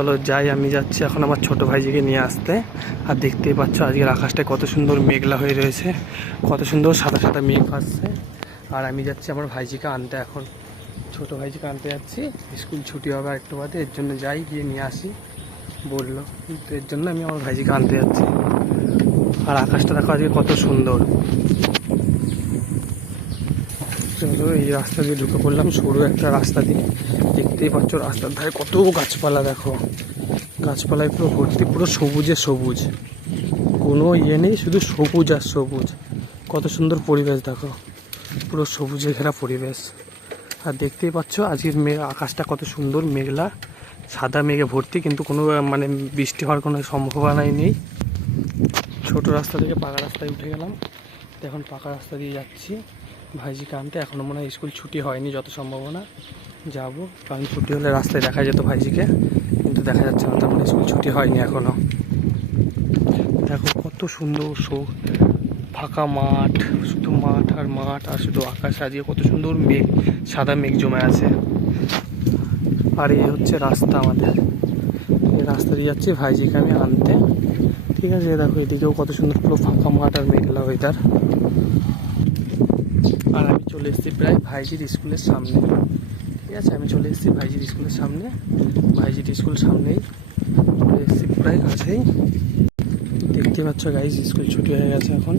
চলো যাই, আমি যাচ্ছি এখন আমার ছোট ভাইজিকে নিয়ে আসতে। আর দেখতেই পাচ্ছ আজকের আকাশটা কত সুন্দর মেঘলা হয়ে রয়েছে, কত সুন্দর সাদা সাদা মেঘ ভাসছে। আর আমি যাচ্ছি আমার ভাইজিকে আনতে, এখন ছোট ভাইজিকে আনতে যাচ্ছি। স্কুল ছুটি হবে আর একটু বাদে, এর জন্য যাই, গিয়ে নিয়ে আসি বললো, তো এর জন্য আমি আমার ভাইজিকে আনতে যাচ্ছি। আর আকাশটা দেখো আজকে কত সুন্দর। চলো এই রাস্তা দিয়ে ঢুকে পড়লাম, সরু একটা রাস্তা দিয়ে। দেখতেই পাচ্ছ রাস্তার ধারে কত গাছপালা, দেখো গাছপালায় পুরো ভর্তি, পুরো সবুজে সবুজ, কোনো ইয়ে নেই, শুধু সবুজ আর সবুজ। কত সুন্দর পরিবেশ দেখো, পুরো সবুজে ঘেরা পরিবেশ। আর দেখতেই পাচ্ছ আজকের আকাশটা কত সুন্দর মেঘলা, সাদা মেঘে ভর্তি, কিন্তু কোনো মানে বৃষ্টি হওয়ার কোনো সম্ভাবনাই নেই। ছোট রাস্তা থেকে পাকা রাস্তায় উঠে গেলাম, এখন পাকা রাস্তা দিয়ে যাচ্ছি ভাইজিকে আনতে। এখনও মনে হয় স্কুল ছুটি হয়নি, যত সম্ভাবনা যাবো, কারণ ছুটি হলে রাস্তায় দেখা যেত ভাইজিকে, কিন্তু দেখা যাচ্ছে না, তার মানে স্কুল ছুটি হয়নি এখনও। দেখো কত সুন্দর ফাঁকা মাঠ, শুধু মাঠ আর মাঠ, আর শুধু আকাশ সাজিয়ে কত সুন্দর মেঘ, সাদা মেঘ জমে আছে। আর এই হচ্ছে রাস্তা আমাদের, এই রাস্তা দিয়ে যাচ্ছি ভাইজিকে আমি আনতে। ঠিক আছে, দেখো এদিকেও কত সুন্দর পুরো ফাঁকা মাঠ আর মেঘলা ওয়েদার। আর আমি চলে এসেছি প্রায় ভাইজির স্কুলের সামনে। ঠিক আছে, আমি চলে এসেছি ভাইজির স্কুলের সামনে, ভাইজির স্কুল সামনেই চলে এসেছি, প্রায় কাছেই। দেখতে পাচ্ছ গাইজ, স্কুল ছুটি হয়ে গেছে এখন,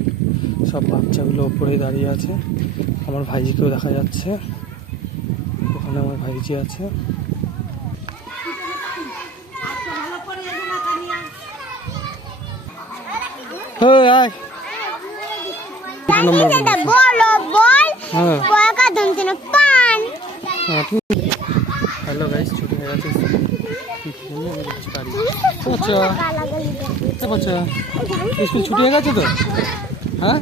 সব বাচ্চাগুলো ওপরেই দাঁড়িয়ে আছে। আমার ভাইজিকেও দেখা যাচ্ছে, ওখানে আমার ভাইজি আছে। হ্যালো গাইজ, ছুটি হয়ে গেছে, স্কুল ছুটি হয়ে গেছে তো। হ্যাঁ,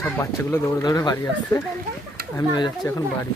সব বাচ্চাগুলো দৌড়ে দৌড়ে বাড়ি আসছে, আমি হয়ে যাচ্ছি এখন বাড়ি।